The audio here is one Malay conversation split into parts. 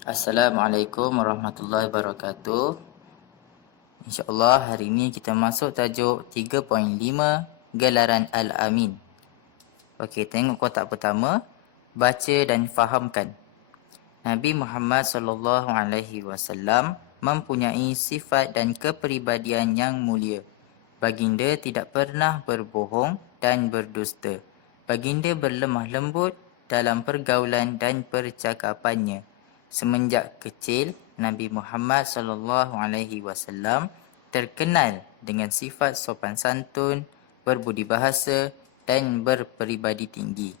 Assalamualaikum warahmatullahi wabarakatuh. InsyaAllah hari ini kita masuk tajuk 3.5 Gelaran Al-Amin. Okey, tengok kotak pertama. Baca dan fahamkan. Nabi Muhammad SAW mempunyai sifat dan kepribadian yang mulia. Baginda tidak pernah berbohong dan berdusta. Baginda berlemah lembut dalam pergaulan dan percakapannya. Semenjak kecil, Nabi Muhammad SAW terkenal dengan sifat sopan santun, berbudi bahasa dan berperibadi tinggi.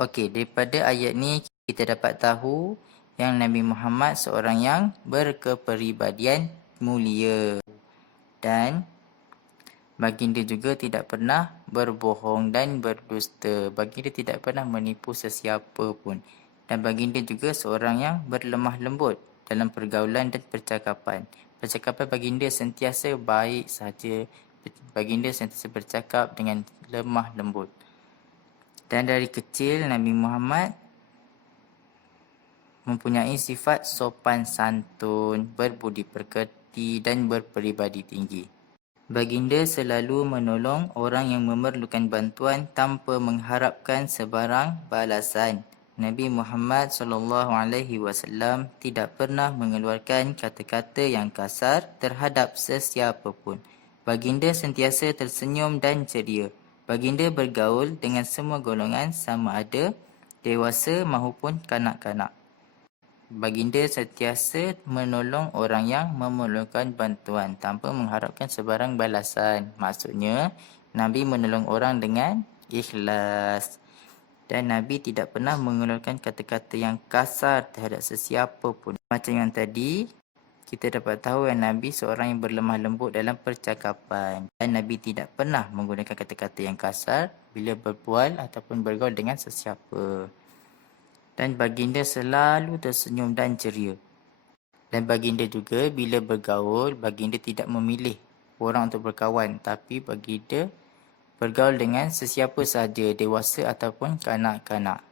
Okey, daripada ayat ni kita dapat tahu yang Nabi Muhammad seorang yang berkepribadian mulia. Dan baginda juga tidak pernah berbohong dan berdusta. Baginda tidak pernah menipu sesiapa pun. Dan baginda juga seorang yang berlemah lembut dalam pergaulan dan percakapan. Percakapan baginda sentiasa baik sahaja. Baginda sentiasa bercakap dengan lemah lembut. Dan dari kecil Nabi Muhammad mempunyai sifat sopan santun, berbudi pekerti dan berperibadi tinggi. Baginda selalu menolong orang yang memerlukan bantuan tanpa mengharapkan sebarang balasan. Nabi Muhammad SAW tidak pernah mengeluarkan kata-kata yang kasar terhadap sesiapa pun. Baginda sentiasa tersenyum dan ceria. Baginda bergaul dengan semua golongan sama ada dewasa maupun kanak-kanak. Baginda sentiasa menolong orang yang memerlukan bantuan tanpa mengharapkan sebarang balasan. Maksudnya, Nabi menolong orang dengan ikhlas. Dan Nabi tidak pernah mengeluarkan kata-kata yang kasar terhadap sesiapa pun. Macam yang tadi, kita dapat tahu yang Nabi seorang yang berlemah lembut dalam percakapan. Dan Nabi tidak pernah menggunakan kata-kata yang kasar bila berbual ataupun bergaul dengan sesiapa. Dan baginda selalu tersenyum dan ceria. Dan baginda juga bila bergaul, baginda tidak memilih orang untuk berkawan, tapi baginda bergaul dengan sesiapa sahaja, dewasa ataupun kanak-kanak.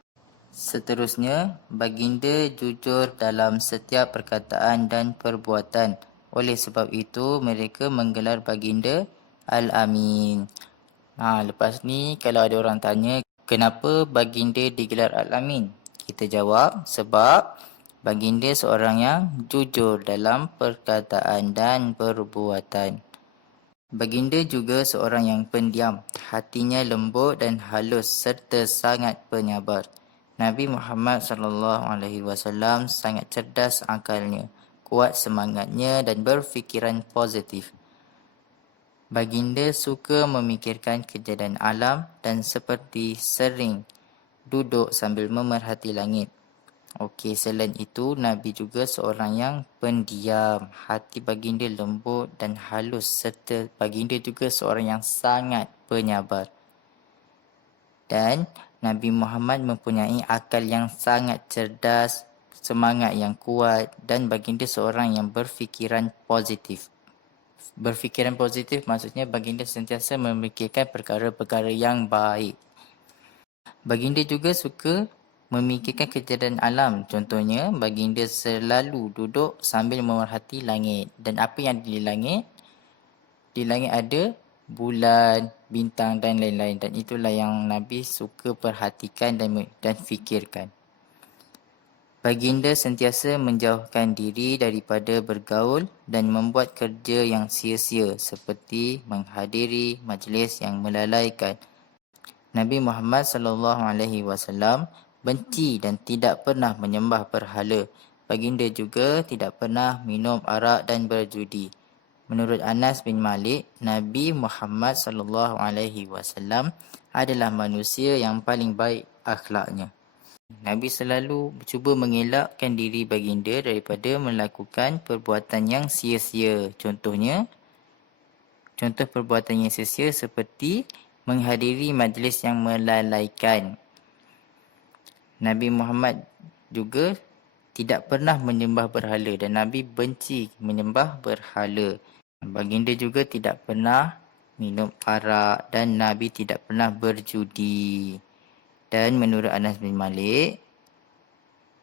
Seterusnya, baginda jujur dalam setiap perkataan dan perbuatan. Oleh sebab itu, mereka menggelar baginda Al-Amin. Lepas ni, kalau ada orang tanya, kenapa baginda digelar Al-Amin? Kita jawab, sebab baginda seorang yang jujur dalam perkataan dan perbuatan. Baginda juga seorang yang pendiam, hatinya lembut dan halus serta sangat penyabar. Nabi Muhammad SAW sangat cerdas akalnya, kuat semangatnya dan berfikiran positif. Baginda suka memikirkan kejadian alam dan seperti sering duduk sambil memerhati langit. Okey, selain itu, Nabi juga seorang yang pendiam. Hati baginda lembut dan halus serta baginda juga seorang yang sangat penyabar. Dan Nabi Muhammad mempunyai akal yang sangat cerdas, semangat yang kuat dan baginda seorang yang berfikiran positif. Berfikiran positif maksudnya baginda sentiasa memikirkan perkara-perkara yang baik. Baginda juga suka memikirkan kejadian alam. Contohnya, baginda selalu duduk sambil memerhati langit. Dan apa yang di langit? Di langit ada bulan, bintang dan lain-lain. Dan itulah yang Nabi suka perhatikan dan fikirkan. Baginda sentiasa menjauhkan diri daripada bergaul dan membuat kerja yang sia-sia seperti menghadiri majlis yang melalaikan. Nabi Muhammad SAW benci dan tidak pernah menyembah berhala. Baginda juga tidak pernah minum arak dan berjudi. Menurut Anas bin Malik, Nabi Muhammad SAW adalah manusia yang paling baik akhlaknya. Nabi selalu cuba mengelakkan diri baginda daripada melakukan perbuatan yang sia-sia. Contoh perbuatan yang sia-sia seperti menghadiri majlis yang melalaikan. Nabi Muhammad juga tidak pernah menyembah berhala dan Nabi benci menyembah berhala. Baginda juga tidak pernah minum arak dan Nabi tidak pernah berjudi. Dan menurut Anas bin Malik,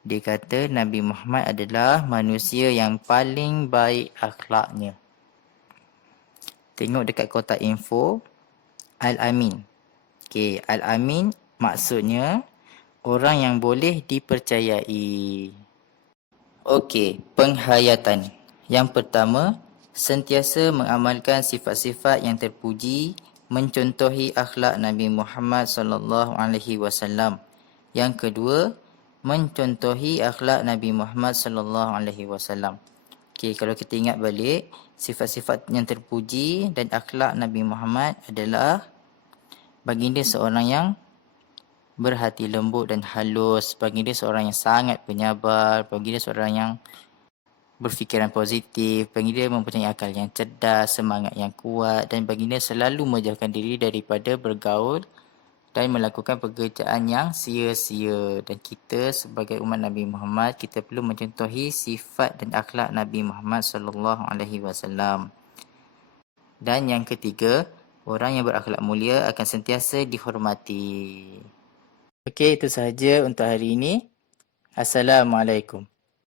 Dia kata Nabi Muhammad adalah manusia yang paling baik akhlaknya. Tengok dekat kotak info, Al-Amin. Okey, Al-Amin maksudnya orang yang boleh dipercayai. Okey, penghayatan. Yang pertama, sentiasa mengamalkan sifat-sifat yang terpuji, mencontohi akhlak Nabi Muhammad sallallahu alaihi wasallam. Yang kedua, mencontohi akhlak Nabi Muhammad sallallahu alaihi wasallam. Okey, kalau kita ingat balik, sifat-sifat yang terpuji dan akhlak Nabi Muhammad adalah baginda seorang yang berhati lembut dan halus, baginda seorang yang sangat penyabar, baginda seorang yang berfikiran positif, baginda mempunyai akal yang cerdas, semangat yang kuat dan baginda selalu menjauhkan diri daripada bergaul dan melakukan pekerjaan yang sia-sia. Dan kita sebagai umat Nabi Muhammad, kita perlu mencontohi sifat dan akhlak Nabi Muhammad sallallahu alaihi wasallam. Dan yang ketiga, orang yang berakhlak mulia akan sentiasa dihormati. Okey, itu sahaja untuk hari ini. Assalamualaikum.